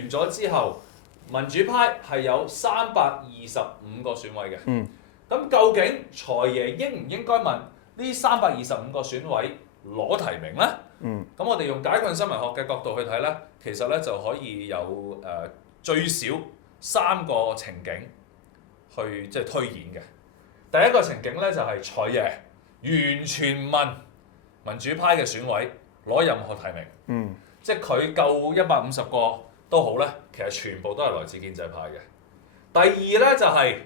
完咗之後，民主派係有325個選委嘅。咁究竟財爺應唔應該問呢325個選委攞提名呢？咁我哋用解困新聞學嘅角度去睇呢，其實呢就可以有最少3個情景去即係推演嘅。第一個情景呢，就係財爺完全問民主派嘅選委攞任何提名，即係佢夠150個都好呢，其實全部都係來自建制派嘅。第二呢，就係、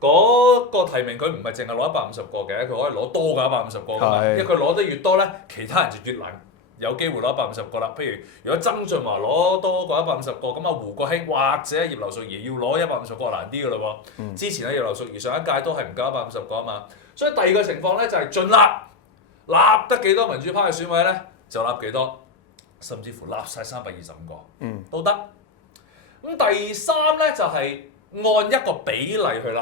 嗰個提名佢唔係淨係攞150個嘅，佢可以攞多過150個㗎嘛。因為佢攞得越多咧，其他人就越難有機會攞150個啦。譬如果曾俊華攞多過150個，咁啊胡國興或者葉劉淑儀要攞150個難啲㗎咯喎。之前咧葉劉淑儀上一屆都係唔夠150個啊嘛。所以第二個情況咧就係盡立得幾多民主派嘅選委咧就立幾多，甚至乎立晒325個都得。咁第三咧就係按一個比例去立。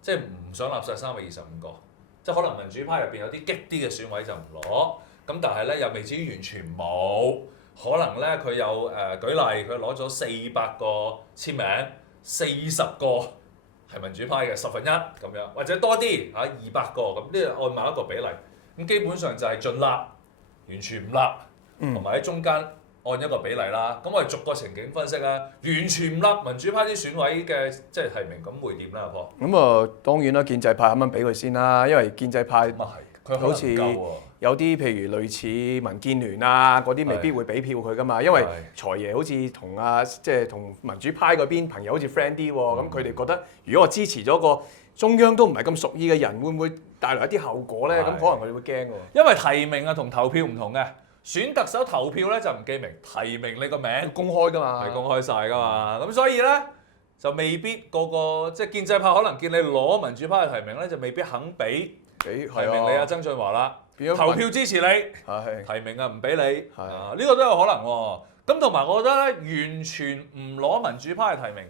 即係唔想立晒325個，即係可能民主派入邊有啲激啲嘅選委就唔攞，咁但係咧又未至於完全冇，可能咧佢有舉例佢攞咗400個簽名，40個係民主派嘅1/10咁樣，或者多啲嚇200個咁，呢個按某一個比例，咁基本上就係盡立、完全唔立，同埋喺中間。按一個比例啦，咁我哋逐個情景分析啊，完全唔立民主派啲選委嘅即係提名，咁會點咧？阿婆？咁啊，當然啦，建制派肯定俾佢先啦，因為建制派佢好似有啲譬如類似民建聯啊嗰啲，未必會俾票佢噶嘛，因為財爺好似同即係同民主派嗰邊朋友好似 friend 啲喎，咁佢哋覺得如果我支持咗個中央都唔係咁熟意嘅人，會唔會帶來一啲後果咧？咁可能佢哋會驚喎。因為提名啊同投票唔同嘅。選特首投票咧就唔記名，提名你個名公開㗎嘛，係公開晒㗎嘛，咁所以咧就未必個即係建制派可能見你攞民主派嘅提名咧，就未必肯俾提名你啊曾俊華啦，投票支持你，提名啊唔俾你，呢個都有可能喎。咁同埋我覺得咧，完全唔攞民主派嘅提名，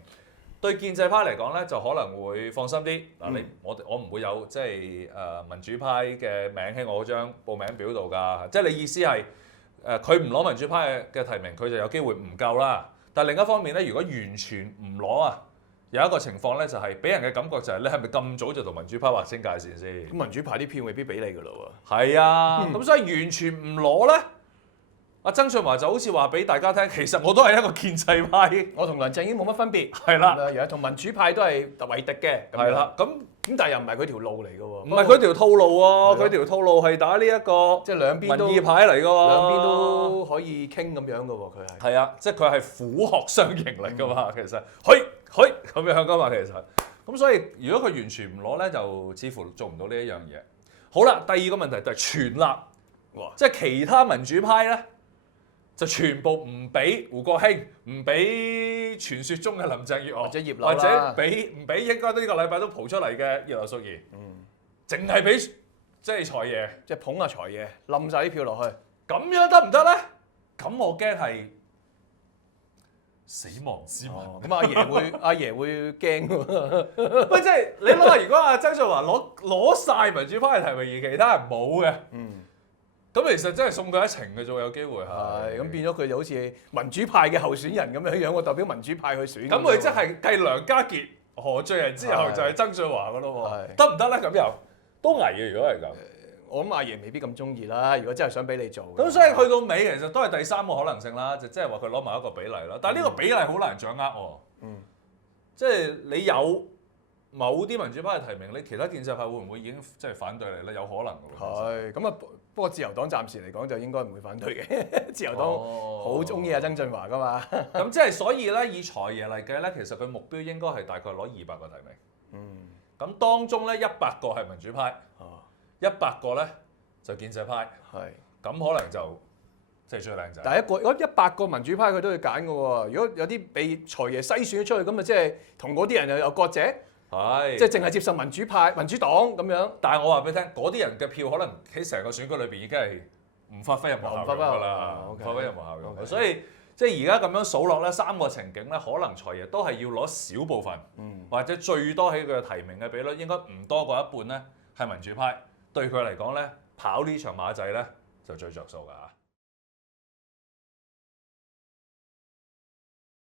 對建制派嚟講咧就可能會放心啲。嗱我唔會有即係民主派嘅名喺我嗰張報名表度㗎，即係你意思係？佢唔攞民主派嘅提名，佢就有機會唔夠啦。但係另一方面咧，如果完全唔攞啊，有一個情況咧，就係俾人嘅感覺就係你係咪咁早就同民主派劃清界線先？咁民主派啲票未必俾你㗎咯喎。係啊，咁所以完全唔攞咧，阿曾俊華就好似話俾大家聽，其實我都係一個建制派，我同梁振英冇乜分別。係啦，而家同民主派都係為敵嘅。係啦，咁但係又唔係佢條路嚟㗎喎。唔係佢條套路喎，佢條套路係打呢一個即係兩邊民意牌嚟㗎喎，兩邊都可以傾咁樣㗎喎，佢係。係啊，即係佢係虎鶴雙形嚟㗎嘛，其實，咁樣㗎嘛，其實。咁所以如果佢完全唔攞咧，就似乎做唔到呢一樣嘢。好啦，第二個問題就係全立，即係其他民主派咧。就全部唔俾胡國興，唔俾傳説中嘅林鄭月娥，或者葉劉或者唔俾應該呢個禮拜都蒲出嚟嘅葉劉淑儀，淨係俾即係財爺，即係捧下財爺，冧晒啲票落去，咁樣得唔得咧？咁我驚係死亡之吻。咁阿爺會驚喎。喂，即係你諗下，如果阿曾俊華攞曬民主派嘅提名，而其他人冇嘅。咁其實真係送佢一程嘅啫，有機會係。咁變咗佢就好似民主派嘅候選人咁樣樣，我代表民主派去選。咁佢即係繼梁家傑、何俊仁之後就係曾俊華嘅咯喎，得唔得咧？咁又都危嘅，如果係咁。我諗阿爺未必咁中意啦。如果真係想俾你做。咁所以去到尾其實都係第三個可能性啦，就即係話佢攞埋一個比例啦。但係呢個比例好難掌握喎。即係你有某啲民主派嘅提名，你其他建制派會唔會已經即係反對你咧？有可能㗎。係咁啊！不過自由黨暫時嚟講就應該唔會反對嘅。自由黨好中意阿曾俊華㗎嘛。咁即係所以咧，以財爺嚟計咧，其實佢目標應該係大概攞200個提名。咁當中咧100個係民主派，100個咧就建制派。係。咁可能就即係最靚仔。但係如果100個民主派佢都要揀㗎喎。如果有啲被財爺篩選咗出去，咁啊即係同嗰啲人又有割席。係，即係淨係接受民主派、民主黨咁樣。但係我話俾你聽，嗰啲人嘅票可能喺成個選舉裏邊已經係唔發揮任何效用㗎啦，唔發揮任何效用。所以即係而家咁樣數落咧，3個情景咧，可能財爺都係要攞少部分，或者最多喺佢嘅提名嘅比率應該唔多過一半咧，係民主派。對佢嚟講咧，跑呢場馬仔咧就最着數㗎。